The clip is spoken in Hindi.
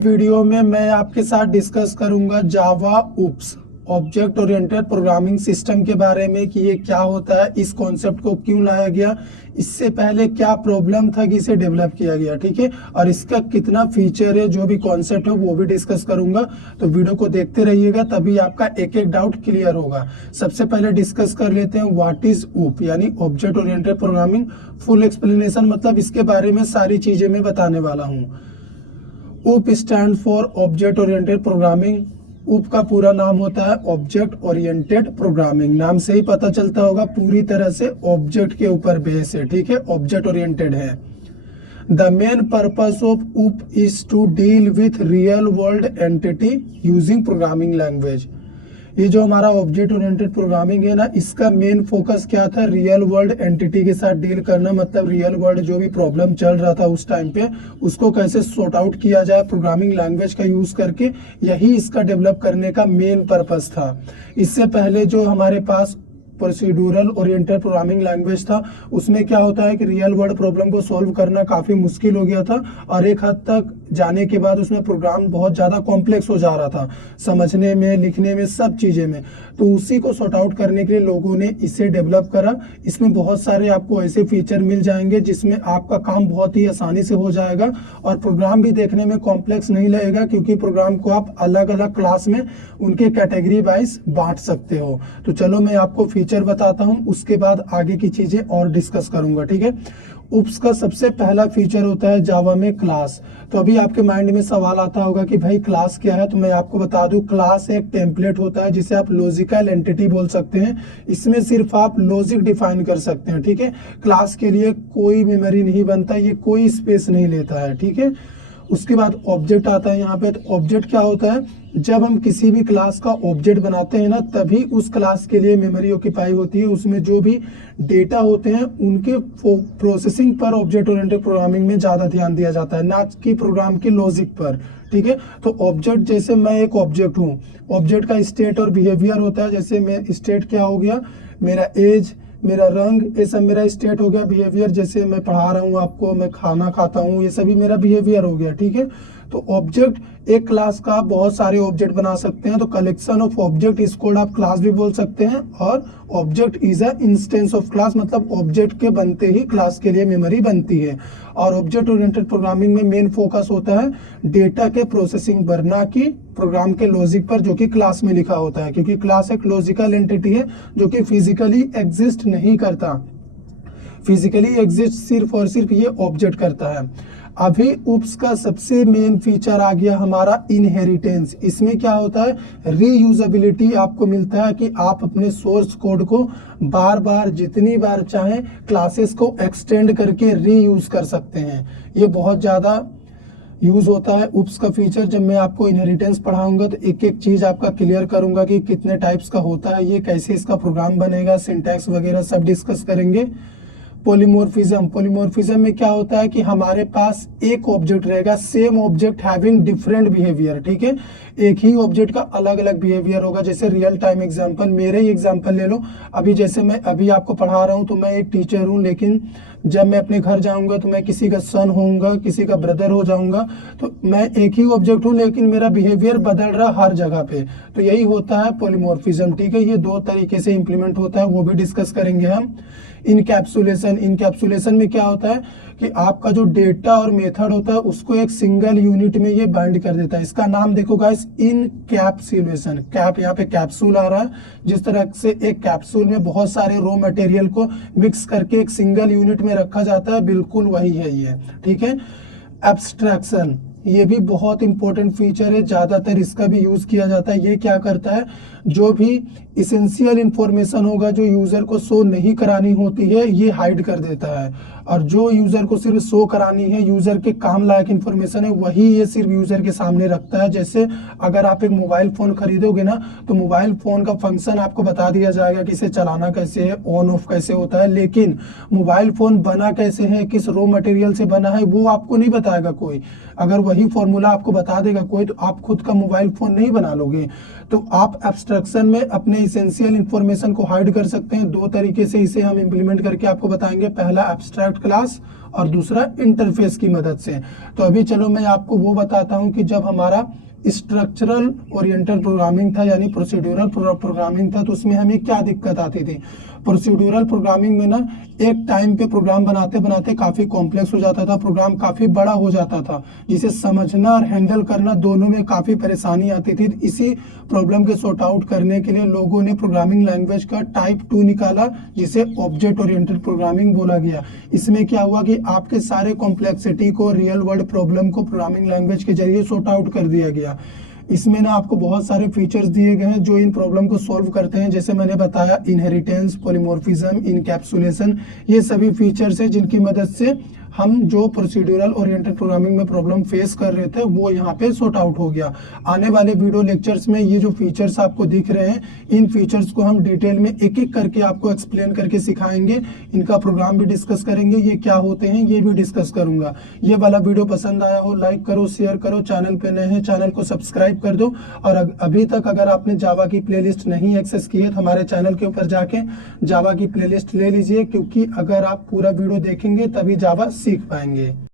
वीडियो में मैं आपके साथ डिस्कस करूंगा जावा उप्स ऑब्जेक्ट ओरिएंटेड प्रोग्रामिंग सिस्टम के बारे में कि ये क्या होता है, इस कॉन्सेप्ट को क्यों लाया गया, इससे पहले क्या प्रॉब्लम था कि इसे डेवलप किया गया। ठीक है, और इसका कितना फीचर है, जो भी कॉन्सेप्ट है वो भी डिस्कस करूंगा। तो वीडियो को देखते रहिएगा, तभी आपका एक एक डाउट क्लियर होगा। सबसे पहले डिस्कस कर लेते हैं व्हाट इज उप यानी object oriented programming. Full explanation मतलब इसके बारे में सारी चीजें मैं बताने वाला हूँ। उप stand for object oriented programming. उप का पूरा नाम होता है ऑब्जेक्ट ओरिएंटेड प्रोग्रामिंग। नाम से ही पता चलता होगा पूरी तरह से ऑब्जेक्ट के ऊपर बेस है। ठीक है, ऑब्जेक्ट ओरिएंटेड है। The main purpose of OOP is to deal with real world entity using programming language. ये जो हमारा ऑब्जेक्ट ओरिएंटेड प्रोग्रामिंग है ना, इसका मेन फोकस क्या था, रियल वर्ल्ड एंटिटी के साथ डील करना। मतलब रियल वर्ल्ड जो भी प्रॉब्लम चल रहा था उस टाइम पे, उसको कैसे सॉर्ट आउट किया जाए प्रोग्रामिंग लैंग्वेज का यूज करके, यही इसका डेवलप करने का मेन पर्पस था। इससे पहले जो हमारे पास प्रोसीड्यूरल ओरिएंटेड प्रोग्रामिंग लैंग्वेज था, उसमें क्या होता है कि रियल वर्ल्ड प्रॉब्लम को सॉल्व करना काफी मुश्किल हो गया था, और एक हद तक जाने के बाद उसमें प्रोग्राम बहुत ज्यादा कॉम्प्लेक्स हो जा रहा था, समझने में, लिखने में, सब चीजें में। तो उसी को सॉर्ट आउट करने के लिए लोगों ने इसे डेवलप करा। इसमें बहुत सारे आपको ऐसे फीचर मिल जाएंगे जिसमें आपका काम बहुत ही आसानी से हो जाएगा, और प्रोग्राम भी देखने में कॉम्प्लेक्स नहीं लगेगा, क्योंकि प्रोग्राम को आप अलग अलग क्लास में उनके कैटेगरी वाइज बांट सकते हो। तो चलो मैं आपको फीचर बताता हूं, उसके बाद आगे की चीजें और डिस्कस करूंगा। ठीक है, उप्स का सबसे पहला फीचर होता है जावा में क्लास। तो अभी आपके माइंड में सवाल आता होगा कि भाई क्लास क्या है, तो मैं आपको बता दूं, क्लास एक टेम्पलेट होता है जिसे आप लॉजिकल एंटिटी बोल सकते हैं। इसमें सिर्फ आप लॉजिक डिफाइन कर सकते हैं। ठीक है, क्लास के लिए कोई मेमोरी नहीं बनता, ये कोई स्पेस नहीं लेता है। ठीक है, उसके बाद ऑब्जेक्ट आता है यहाँ पे। तो ऑब्जेक्ट क्या होता है, जब हम किसी भी क्लास का ऑब्जेक्ट बनाते हैं ना, तभी उस क्लास के लिए मेमोरी ऑक्यूपाई होती है। उसमें जो भी डेटा होते हैं उनके प्रोसेसिंग पर ऑब्जेक्ट ओरिएंटेड प्रोग्रामिंग में ज्यादा ध्यान दिया जाता है, ना कि प्रोग्राम के लॉजिक पर। ठीक है, तो ऑब्जेक्ट, जैसे मैं एक ऑब्जेक्ट हूँ, ऑब्जेक्ट का स्टेट और बिहेवियर होता है। जैसे मैं स्टेट क्या हो गया, मेरा एज, मेरा रंग, ये सब मेरा स्टेट हो गया। बिहेवियर, जैसे मैं पढ़ा रहा हूँ आपको, मैं खाना खाता हूँ, ये सभी मेरा बिहेवियर हो गया। ठीक है, तो ऑब्जेक्ट एक क्लास का आप बहुत सारे ऑब्जेक्ट बना सकते हैं। तो कलेक्शन ऑफ ऑब्जेक्ट, इसको आप क्लास भी बोल सकते हैं। और object is a instance of class, मतलब ऑब्जेक्ट के बनते ही क्लास के लिए मेमोरी बनती है। और ऑब्जेक्ट ओरिएंटेड प्रोग्रामिंग में मेन फोकस होता है डेटा के प्रोसेसिंग पर, ना कि प्रोग्राम के लॉजिक पर, जो कि क्लास में लिखा होता है। क्योंकि क्लास एक लॉजिकल एंटिटी है जो कि फिजिकली एग्जिस्ट नहीं करता। फिजिकली एग्जिस्ट सिर्फ और सिर्फ ये ऑब्जेक्ट करता है। अभी उप्स का सबसे मेन फीचर आ गया हमारा इनहेरिटेंस। इसमें क्या होता है, रीयूजेबिलिटी आपको मिलता है कि आप अपने सोर्स कोड को बार बार, जितनी बार चाहें, क्लासेस को एक्सटेंड करके रीयूज कर सकते हैं। ये बहुत ज्यादा यूज होता है उप्स का फीचर। जब मैं आपको इनहेरिटेंस पढ़ाऊंगा तो एक एक चीज आपका क्लियर करूंगा कि कितने टाइप्स का होता है, ये कैसे इसका प्रोग्राम बनेगा, सिंटैक्स वगैरह सब डिस्कस करेंगे। पॉलीमॉर्फिज्म, पॉलीमॉर्फिज्म में क्या होता है कि हमारे पास एक ऑब्जेक्ट रहेगा, same object having different behaviour. ठीक है, एक ही ऑब्जेक्ट का अलग अलग बिहेवियर होगा। जैसे रियल टाइम एग्जांपल, मेरे ही एग्जांपल ले लो। अभी जैसे मैं अभी आपको पढ़ा रहा हूं, तो मैं एक टीचर हूं, लेकिन जब मैं अपने घर जाऊंगा तो मैं किसी का सन होऊंगा, किसी का ब्रदर हो जाऊंगा। तो मैं एक ही ऑब्जेक्ट हूं, लेकिन मेरा बिहेवियर बदल रहा हर जगह पे। तो यही होता है पॉलीमॉर्फिज्म। ठीक है, ये दो तरीके से इंप्लीमेंट होता है, वो भी डिस्कस करेंगे हम। इनकैप्सुलेशन, इनकैप्सुलेशन में क्या होता है कि आपका जो डेटा और मेथड होता है उसको एक सिंगल यूनिट में ये बाइंड कर देता है। इसका नाम देखो गाइस, इनकैप्सुलेशन। कैप यहाँ पे कैप्सूल आ रहा है, जिस तरह से एक कैप्सूल में बहुत सारे रॉ मटेरियल को मिक्स करके एक सिंगल यूनिट में रखा जाता है, बिल्कुल वही है ये। ठीक है, एब्स्ट्रैक्शन, ये भी बहुत इंपॉर्टेंट फीचर है, ज्यादातर इसका भी यूज किया जाता है। ये क्या करता है, जो भी इसेंशियल इंफॉर्मेशन होगा जो यूजर को शो नहीं करानी होती है, ये हाइड कर देता है। और जो यूजर को सिर्फ शो करानी है, यूजर के काम लायक इंफॉर्मेशन है, वही ये सिर्फ यूजर के सामने रखता है। जैसे अगर आप एक मोबाइल फोन खरीदोगे ना, तो मोबाइल फोन का फंक्शन आपको बता दिया जाएगा कि इसे चलाना कैसे है, ऑन ऑफ कैसे होता है, लेकिन मोबाइल फोन बना कैसे है, किस रॉ मटेरियल से बना है, वो आपको नहीं बताएगा कोई। अगर वही फॉर्मूला आपको बता देगा कोई, तो आप खुद का मोबाइल फोन नहीं बना लोगे। तो आप एब्स्ट्रैक्शन में अपने इसेंशियल इंफॉर्मेशन को हाइड कर सकते हैं। दो तरीके से इसे हम इंप्लीमेंट करके आपको बताएंगे। पहला एब्स्ट्रैक्ट क्लास और दूसरा इंटरफेस की मदद से। तो अभी चलो मैं आपको वो बताता हूँ कि जब हमारा स्ट्रक्चरल ओरिएंटेड प्रोग्रामिंग था यानी प्रोसीड्यूरल प्रोग्रामिंग था तो उसमें हमें क्या दिक्कत आती थी। प्रोसीड्यूरल प्रोग्रामिंग में ना एक टाइम पे प्रोग्राम बनाते बनाते काफ़ी कॉम्प्लेक्स हो जाता था, प्रोग्राम काफ़ी बड़ा हो जाता था, जिसे समझना और हैंडल करना दोनों में काफ़ी परेशानी आती थी। इसी प्रॉब्लम के सॉर्ट आउट करने के लिए लोगों ने प्रोग्रामिंग लैंग्वेज का टाइप 2 निकाला, जिसे ऑब्जेक्ट ओरिएंटेड प्रोग्रामिंग बोला गया। इसमें क्या हुआ कि आपके सारे कॉम्प्लेक्सिटी को, रियल वर्ल्ड प्रॉब्लम को प्रोग्रामिंग लैंग्वेज के जरिए सॉर्ट आउट कर दिया गया। इसमें ना आपको बहुत सारे फीचर्स दिए गए हैं जो इन प्रॉब्लम को सॉल्व करते हैं। जैसे मैंने बताया, इनहेरिटेंस, पॉलीमॉर्फिज्म, इनकैप्सुलेशन, ये सभी फीचर्स हैं जिनकी मदद से हम जो प्रोसीड्यूरल ओरिएंटेड प्रोग्रामिंग में प्रॉब्लम फेस कर रहे थे वो यहाँ पे सॉर्ट आउट हो गया। आने वाले वीडियो लेक्चर्स में ये जो फीचर्स आपको दिख रहे हैं, इन फीचर्स को हम डिटेल में एक एक करके आपको एक्सप्लेन करके सिखाएंगे। इनका प्रोग्राम भी डिस्कस करेंगे, ये क्या होते हैं ये भी डिस्कस करूंगा। ये वाला वीडियो पसंद आया हो लाइक करो, शेयर करो, चैनल पे नए हैं चैनल को सब्सक्राइब कर दो। और अभी तक अगर आपने जावा की प्लेलिस्ट नहीं एक्सेस की है तो हमारे चैनल के ऊपर जाके जावा की प्लेलिस्ट ले लीजिए, क्योंकि अगर आप पूरा वीडियो देखेंगे तभी जावा सीख पाएंगे।